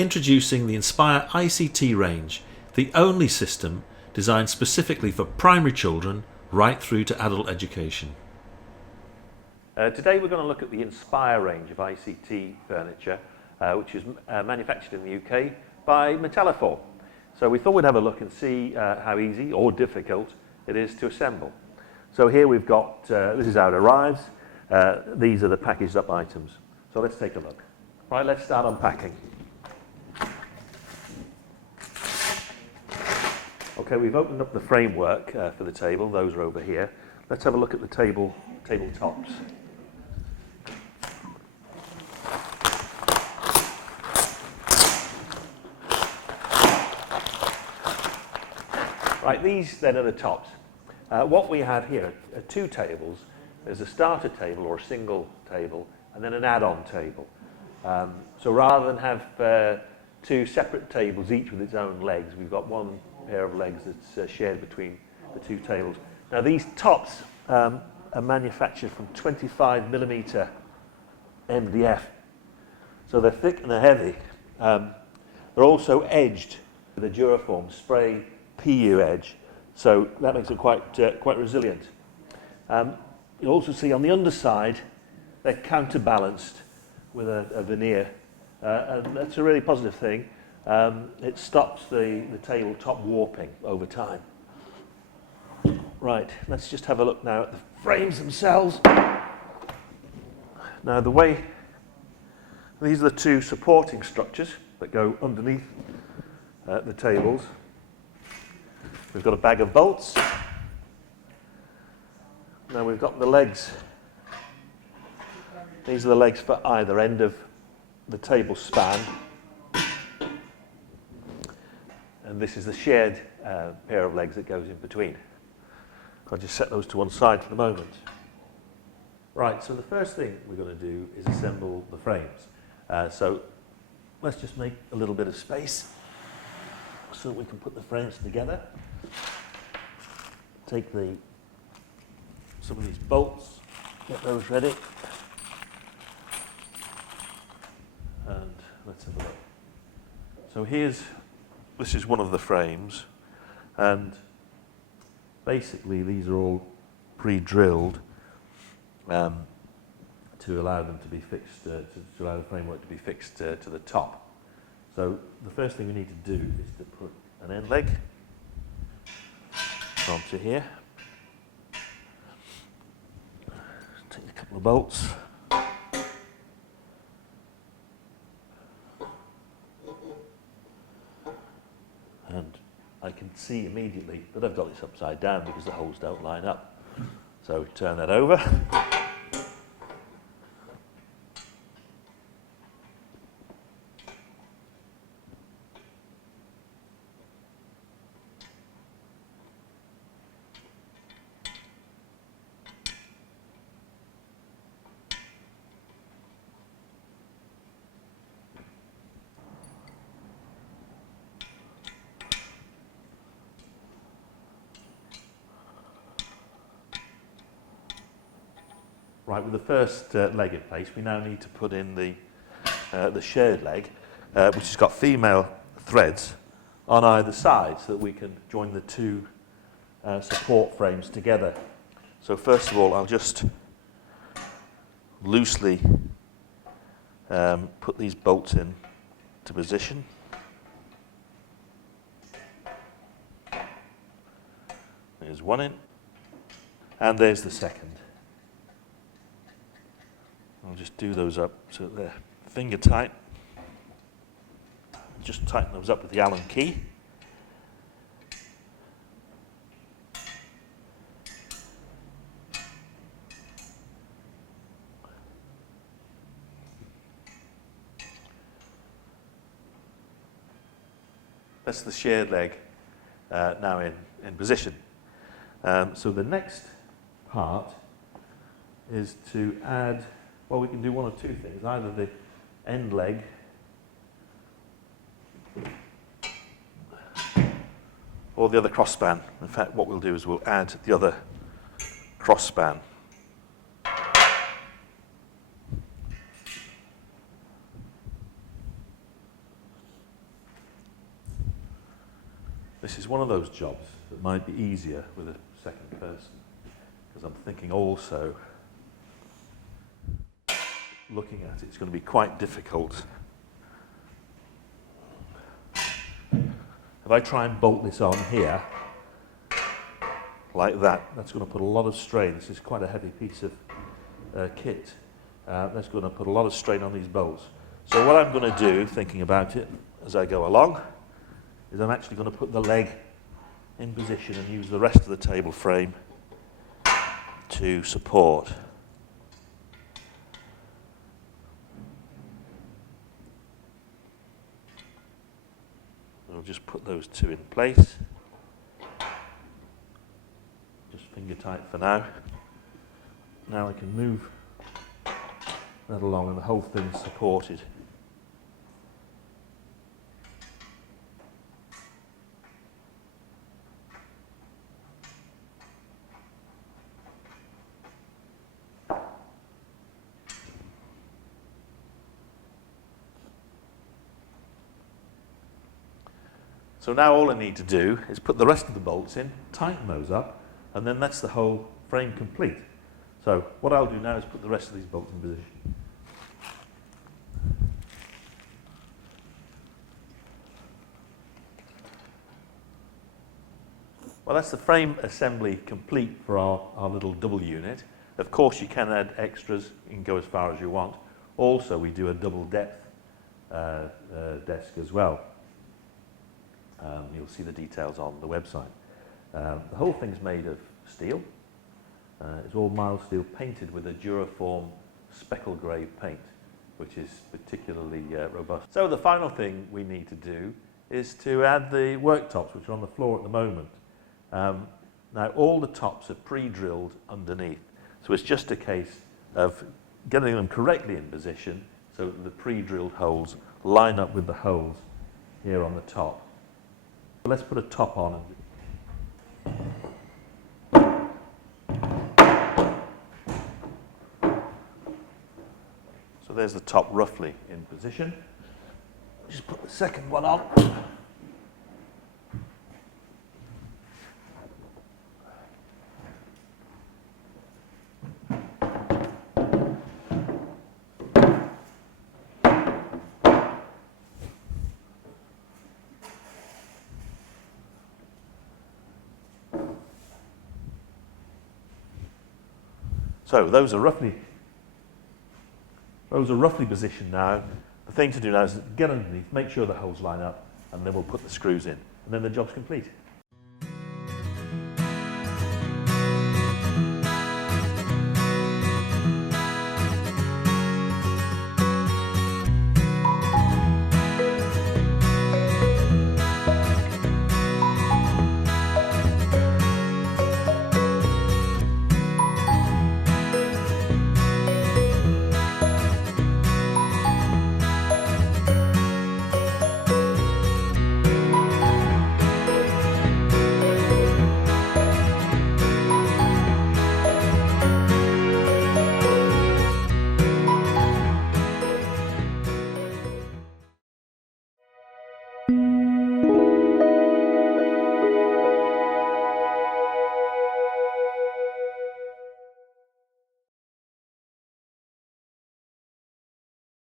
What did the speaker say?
Introducing the Inspire ICT range, the only system designed specifically for primary children right through to adult education. Today we're going to look at the Inspire range of ICT furniture, which is manufactured in the UK by Metalliform. So we thought we'd have a look and see how easy or difficult it is to assemble. So here we've got, this is how it arrives. These are the packaged up items. So let's take a look. Right, let's start unpacking. Okay, we've opened up the framework for the table. Those are over here. Let's have a look at the tabletops. Right, these then are the tops. What we have here are two tables. There's a starter table or a single table, and then an add-on table. So rather than have two separate tables, each with its own legs, we've got one pair of legs that's shared between the two tables. Now these tops are manufactured from 25mm MDF, so they're thick and they're heavy. They're also edged with a Duraform spray PU edge, so that makes it quite resilient. You'll also see on the underside they're counterbalanced with a veneer, and that's a really positive thing. It stops the tabletop warping over time. Right, let's just have a look now at the frames themselves. Now these are the two supporting structures that go underneath the tables. We've got a bag of bolts. Now we've got the legs. These are the legs for either end of the table span. And this is the shared pair of legs that goes in between. I'll just set those to one side for the moment. Right, so the first thing we're going to do is assemble the frames. So let's just make a little bit of space so that we can put the frames together. Take some of these bolts, get those ready, and let's have a look. So this is one of the frames, and basically these are all pre-drilled to allow them to be fixed, to allow the framework to be fixed to the top. So the first thing we need to do is to put an end leg onto here. Take a couple of bolts. And I can see immediately that I've got this upside down because the holes don't line up. So turn that over. Right, with the first leg in place, we now need to put in the shared leg, which has got female threads on either side so that we can join the two support frames together. So first of all, I'll just loosely put these bolts in to position. There's one in, and there's the second. I'll just do those up so that they're finger tight. Just tighten those up with the Allen key. That's the shared leg now in position. So the next part is to add, well, we can do one of two things. Either the end leg or the other crossspan. In fact, what we'll do is we'll add the other crossspan. this is one of those jobs that might be easier with a second person, because I'm thinking also, looking at it, it's going to be quite difficult. If I try and bolt this on here, like that, that's going to put a lot of strain. This is quite a heavy piece of kit. That's going to put a lot of strain on these bolts. So what I'm going to do, thinking about it as I go along, is I'm actually going to put the leg in position and use the rest of the table frame to support. I'll just put those two in place. Just finger tight for now. Now I can move that along and the whole thing's supported. So now all I need to do is put the rest of the bolts in, tighten those up, and then that's the whole frame complete. So what I'll do now is put the rest of these bolts in position. Well, that's the frame assembly complete for our little double unit. Of course, you can add extras. You can go as far as you want. Also, we do a double depth desk as well. You'll see the details on the website. The whole thing's made of steel. It's all mild steel painted with a Duraform speckle grey paint, which is particularly robust. So the final thing we need to do is to add the worktops, which are on the floor at the moment. Now all the tops are pre-drilled underneath, so it's just a case of getting them correctly in position so that the pre-drilled holes line up with the holes here on the top. Let's put a top on. So there's the top roughly in position. Just put the second one on. So those are roughly positioned now. The thing to do now is get underneath, make sure the holes line up, and then we'll put the screws in. And then the job's complete.